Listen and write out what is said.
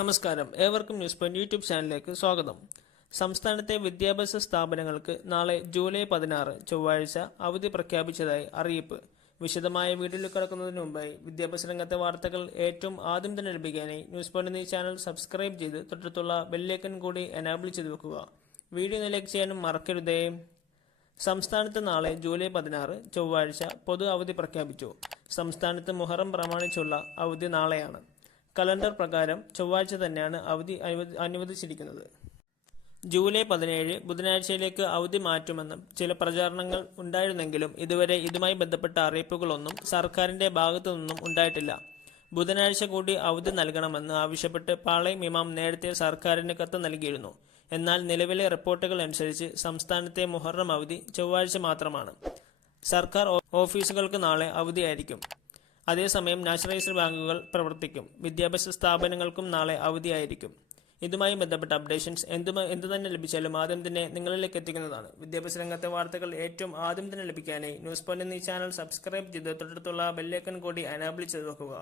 നമസ്കാരം. ഏവർക്കും news point YouTube ചാനലിലേക്ക് സ്വാഗതം. സംസ്ഥാനത്തെ വിദ്യാഭ്യാസ സ്ഥാപനങ്ങൾക്ക് നാളെ ജൂലൈ പതിനാറ് ചൊവ്വാഴ്ച അവധി പ്രഖ്യാപിച്ചതായി അറിയിപ്പ്. വിശദമായ വീഡിയോയിൽ കിടക്കുന്നതിന് മുമ്പായി വിദ്യാഭ്യാസ രംഗത്തെ വാർത്തകൾ ഏറ്റവും ആദ്യം തന്നെ ലഭിക്കാനായി ന്യൂസ് പോയിന്റ് ഈ ചാനൽ സബ്സ്ക്രൈബ് ചെയ്ത് തൊട്ടടുത്തുള്ള ബെല്ലേക്കൻ കൂടി എനാബിൾ ചെയ്ത് വെക്കുക. വീഡിയോ നിലയ്ക്ക് ചെയ്യാനും മറക്കരുതേ. സംസ്ഥാനത്ത് നാളെ ജൂലൈ പതിനാറ് ചൊവ്വാഴ്ച പൊതു അവധി പ്രഖ്യാപിച്ചു. സംസ്ഥാനത്ത് മുഹറം പ്രമാണിച്ചുള്ള അവധി നാളെയാണ്. കലണ്ടർ പ്രകാരം ചൊവ്വാഴ്ച തന്നെയാണ് അവധി അനുവദി അനുവദിച്ചിരിക്കുന്നത്. ജൂലൈ പതിനേഴ് ബുധനാഴ്ചയിലേക്ക് അവധി മാറ്റുമെന്നും ചില പ്രചാരണങ്ങൾ ഉണ്ടായിരുന്നെങ്കിലും ഇതുവരെ ഇതുമായി ബന്ധപ്പെട്ട അറിയിപ്പുകളൊന്നും സർക്കാരിന്റെ ഭാഗത്തു നിന്നും ഉണ്ടായിട്ടില്ല. ബുധനാഴ്ച കൂടി അവധി നൽകണമെന്ന് ആവശ്യപ്പെട്ട് പാളയം ഇമാം നേരത്തെ സർക്കാരിന് കത്ത് നൽകിയിരുന്നു. എന്നാൽ നിലവിലെ റിപ്പോർട്ടുകൾ അനുസരിച്ച് സംസ്ഥാനത്തെ മുഹറം അവധി ചൊവ്വാഴ്ച മാത്രമാണ്. സർക്കാർ ഓഫീസുകൾക്ക് നാളെ അവധിയായിരിക്കും. അതേസമയം നാഷണലൈസ്ഡ് ബാങ്കുകൾ പ്രവർത്തിക്കും. വിദ്യാഭ്യാസ സ്ഥാപനങ്ങൾക്കും നാളെ അവധിയായിരിക്കും. ഇതുമായി ബന്ധപ്പെട്ട അപ്ഡേഷൻസ് എന്തുമ എന്തു തന്നെ ലഭിച്ചാലും ആദ്യം തന്നെ നിങ്ങളിലേക്ക് എത്തിക്കുന്നതാണ്. വിദ്യാഭ്യാസ രംഗത്തെ വാർത്തകൾ ഏറ്റവും ആദ്യം തന്നെ ലഭിക്കാനായി ന്യൂസ് പോയിന്റ് എന്നീ ചാനൽ സബ്സ്ക്രൈബ് ചെയ്ത് തൊട്ടടുത്തുള്ള ബെല്ലേക്കൻ കൂടി അനാബിൾ ചെയ്ത് വെക്കുക.